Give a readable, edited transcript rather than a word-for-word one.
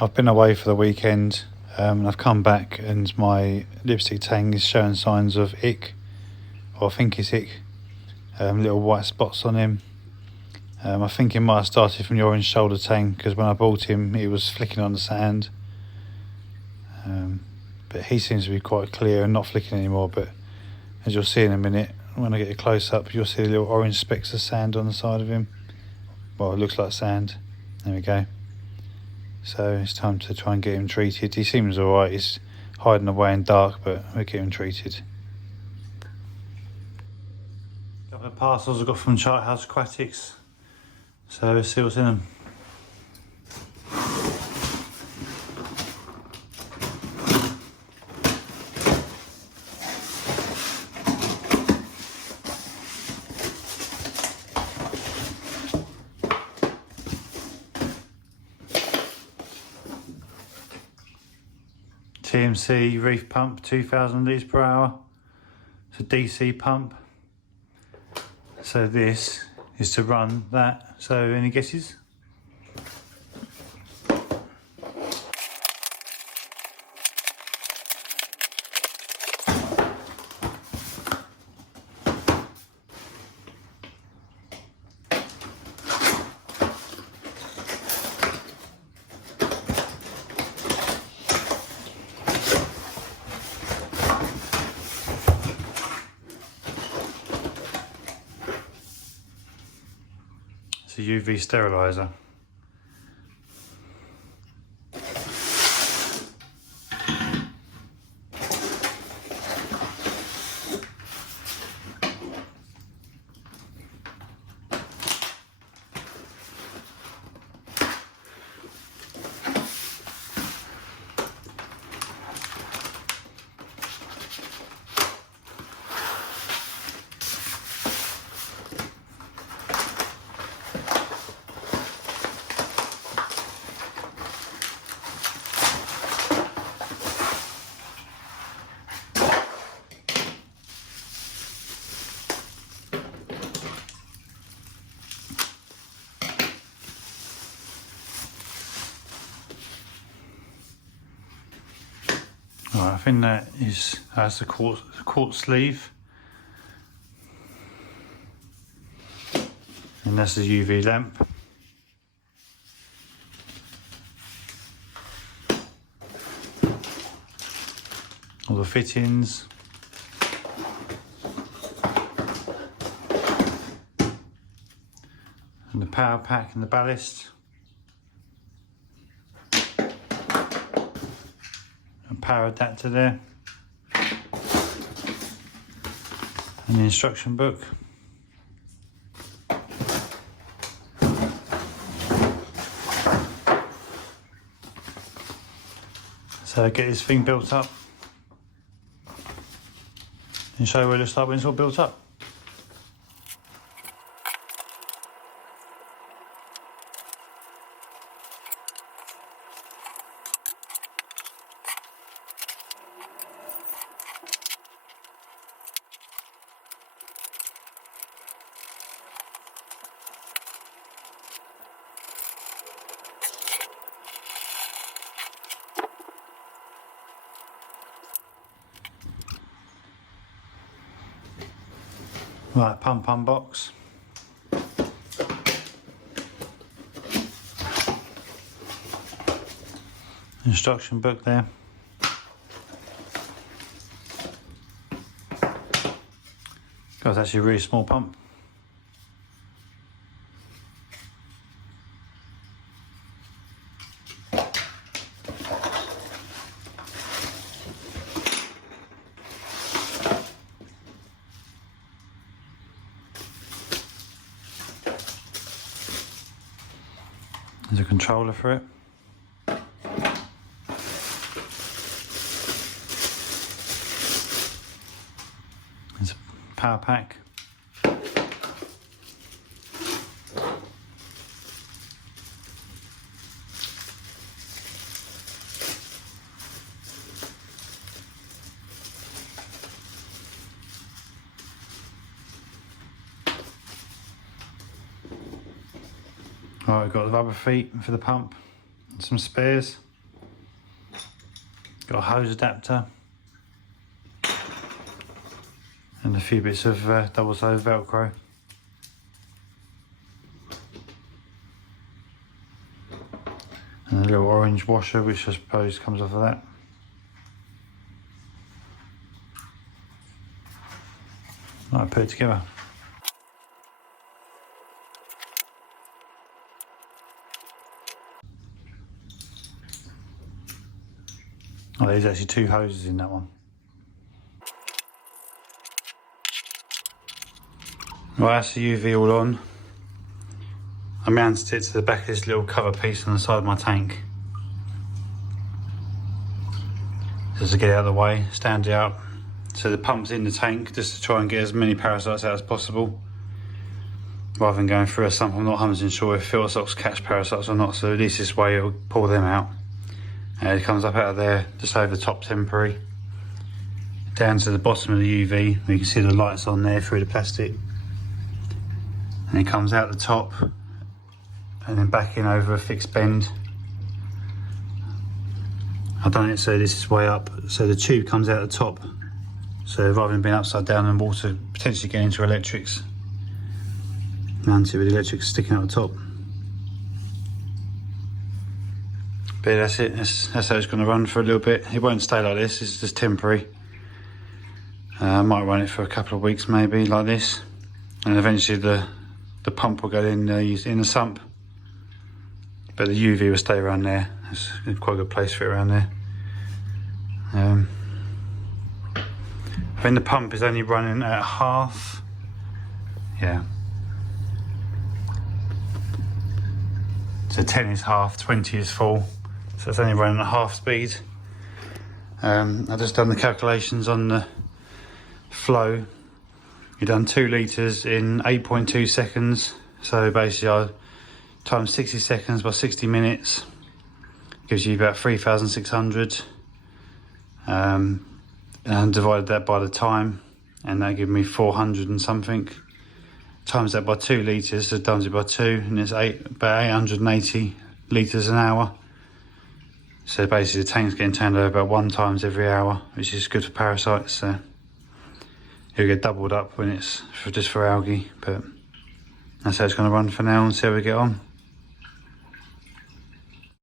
I've been away for the weekend and I've come back and my lipstick tank is showing signs of ick, or I think it's ick, little white spots on him. I think it might have started from the orange shoulder tank, because when I bought him he was flicking on the sand, but he seems to be quite clear and not flicking anymore. But as you'll see in a minute, when I get a close up, you'll see the little orange specks of sand on the side of him. Well, it looks like sand. There we go. So it's time to try and get him treated. He seems alright, he's hiding away in dark, but we'll get him treated. A couple of parcels I got from Charthouse Aquatics, so let's see what's in them. TMC reef pump, 2,000 litres per hour. It's a DC pump. So this is to run that. So any guesses? It's a UV sterilizer. Right, I think that has the quartz sleeve, and that's the UV lamp. All the fittings. And the power pack and the ballast. Power adapter there, and the instruction book. So get this thing built up and show you what it looks like when it's all built up. Right, pump unbox. Instruction book there. God, it's actually a really small pump. There's a controller for it. There's a power pack. Right, we've got the rubber feet for the pump and some spares. Got a hose adapter. And a few bits of double-sided Velcro. And a little orange washer, which I suppose comes off of that. Right, put it together. Oh, there's actually 2 hoses in that one. Right, that's the UV all on. I mounted it to the back of this little cover piece on the side of my tank. Just to get it out of the way, stand it up. So the pump's in the tank just to try and get as many parasites out as possible, rather than going through a sump. I'm not 100% sure if filter socks catch parasites or not, so at least this way it'll pull them out. It comes up out of there, just over the top temporary, down to the bottom of the UV. You can see the lights on there through the plastic. And it comes out the top and then back in over a fixed bend. I've done it so this is way up, so the tube comes out the top. So rather than being upside down and water potentially getting into electrics, mount it with the electrics sticking out the top. But that's it, that's how it's going to run for a little bit. It won't stay like this, it's just temporary. I might run it for a couple of weeks maybe, like this. And eventually the pump will go in the sump. But the UV will stay around there. It's quite a good place for it around there. I think the pump is only running at half. Yeah. So 10 is half, 20 is full. So it's only running at half speed. I've just done the calculations on the flow. You've done 2 litres in 8.2 seconds. So basically I times 60 seconds by 60 minutes. Gives you about 3,600. And divided that by the time. And that gave me 400 and something. Times that by 2 litres, so times it by 2, and it's about 880 litres an hour. So basically the tank's getting turned over about 1 time every hour, which is good for parasites. So it'll get doubled up when it's just for algae, but that's how it's going to run for now and see how we get on.